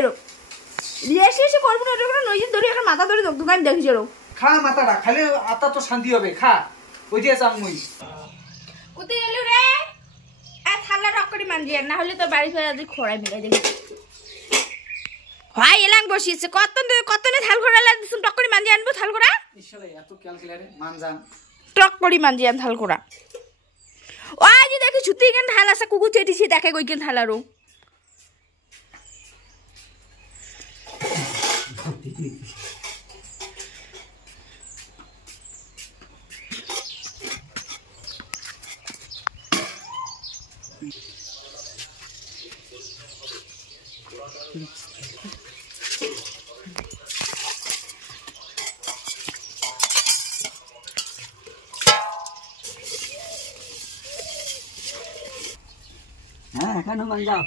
এলো এসে এসে করবো না ওটা করে নইদিন ধরে এখন মাথা ধরে দোকান দেখি চলো খা মাথাটা খাইলে আত্মা তো শান্তি হবে খা ওই দিয়ে চাম মুই কোথায় গেল রে থালা রক করে মানজি না হলে তো বাড়ি ফেরা যদি খোড়াই মিলাই দেখি ভাই এলাম বসিয়েছে কত থাল খোড়া দিছুন টক করে মানজি আনবো থাল খোড়া ইশালা এত ক্যালকুলেটরে মানজান টক করে মানজি আন থাল খোড়া ওই যে দেখি ছুটি কেন থাল আছে কুকুর চেটিছি দেখে কই কেন থালারও হ্যাঁ এখানে মান যাও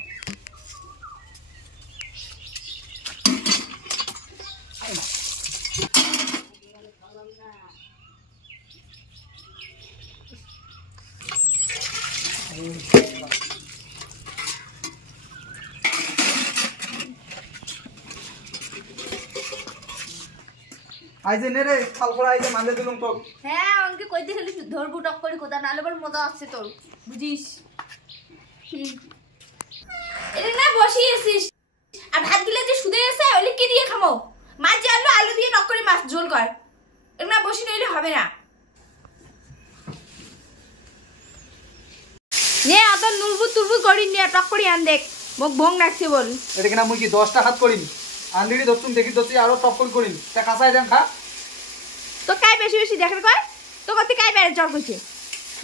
আইজে নে রে থাল করা আইজে মানজে দিলুম তো হ্যাঁ অঙ্কে কইতে খালি ধরবো টক করে কোথা নালে বড় মজা আছে তোর বুঝিস এটা না বসিয়েছিস আর ভাত দিলে যে সুদে আছে ওইলে কি দিয়ে খামো মাছ যে আলু দিয়ে টক করে মাছ ঝোল কর এটা না বসি নইলে হবে না নে অত নুরবু তুরবু করি নিয়ে টক করে আন দেখ মোক ভং রাখছে বল এটা কিনা মুই কি 10টা হাত করিম আন্দিড়ি ধরতুম দেখি আরো টক করে করিম তা কাঁচাই দেন খা তো কাই বেশি বেশি দেখার কয় তো কত কাই বেড়ে চর কইছে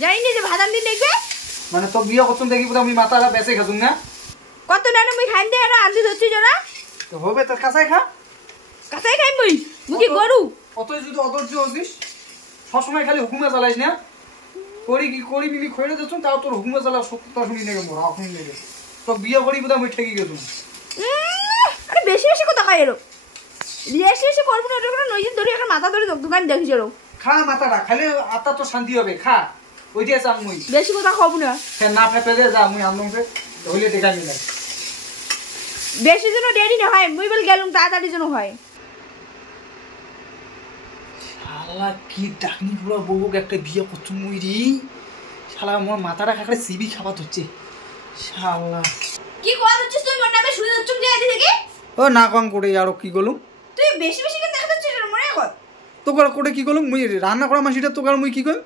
জানি না যে ভাত আন দিন দেখবে মানে তো বিয়ে করতুম দেখি পুরা মুই মাথাটা বেঁচে খাতুম না কত না মুই খাইন দে আর আন্দি ধরছি জরা তো হবে তোর কাঁচাই খা কাঁচাই খাই মুই মুকি গরু অতই যদি অধৈর্য হচ্ছিস সবসময় খালি হুকুমে চালাইস না করি মিলি খইরে যাচ্ছ তাও তোর হুকুমে চালা সত্যতা শুনি নেগে মোরা শুনি নেগে তো বিয়ে করি বোধ আমি ঠেকি গেছুম আরে বেশি বেশি কথা কয় এলো বেশি বেশি করবো না ওটা করে নইদিন ধরে এখন মাথা ধরে দোকান দেখি চলো খা মাথাটা খাইলে আত্মা তো শান্তি হবে খা ওই দিয়ে চাম মুই বেশি কথা খাবো না না ফেপে দে যা মুই আনলাম হইলে দেখা নিলাই বেশি যেন দেরি না হয় মুই বল গেলুম তাড়াতাড়ি যেন হয় শালা কি ডাকনি পুরো বউক একটা বিয়ে করছো মুই রে শালা আমার মাথাটা খাকড়ে সিবি খাবার হচ্ছে শালা কি কয় হচ্ছিস তুই মোর নামে শুনে যাচ্ছুম যে আদি থেকে ও না কম করে আর কি গলুম তুই বেশি বেশি কেন দেখা যাচ্ছিস মনে কর তো করে কি গলুম মুই রান্না করা মাসিটা তো মুই কি কই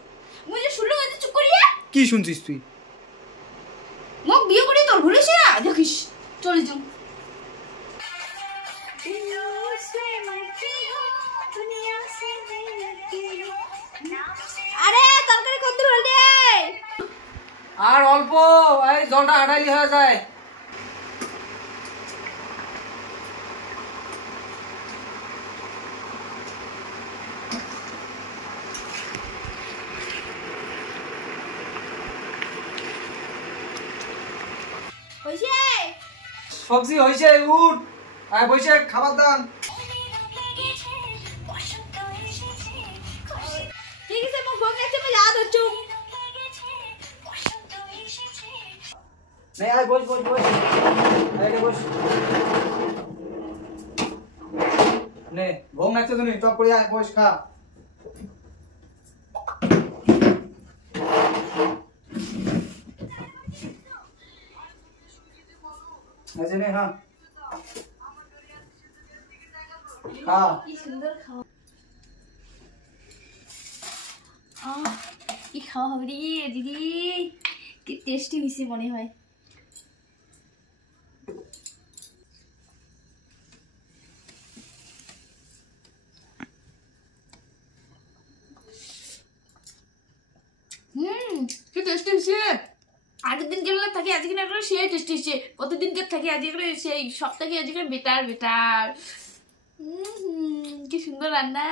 মুই যে শুনলুম এত চুপ করিয়া কি শুনছিস তুই মোক বিয়ে করি তোর ভুলিস না দেখিস চলে যাও আরে তরকারি কত দূর হল রে আর অল্প এই জলটা হাঁটাইলি হয়ে যায় হইছে সবজি হইছে উঠ আয় বসে খাবার দান ঠিক আছে মোক ভোগ লাগছে মই যা ধরছু নে আয় বস আয় বস নে ভোগ নাচতে তুমি টপ করে আয় বস খা আচ্ছা নে হ্যাঁ খা কি সুন্দর খাওয়া কি খাওয়া হবে রে দিদি কি টেস্টি হয়েছে মনে হয় কি টেস্টি হয়েছে আগের দিন গেলে থাকি আজকে না সেই টেস্টি হয়েছে কতদিনকে থাকি আজকে সেই সপ্তাহে আজকে বেটার কি সুন্দর রান্না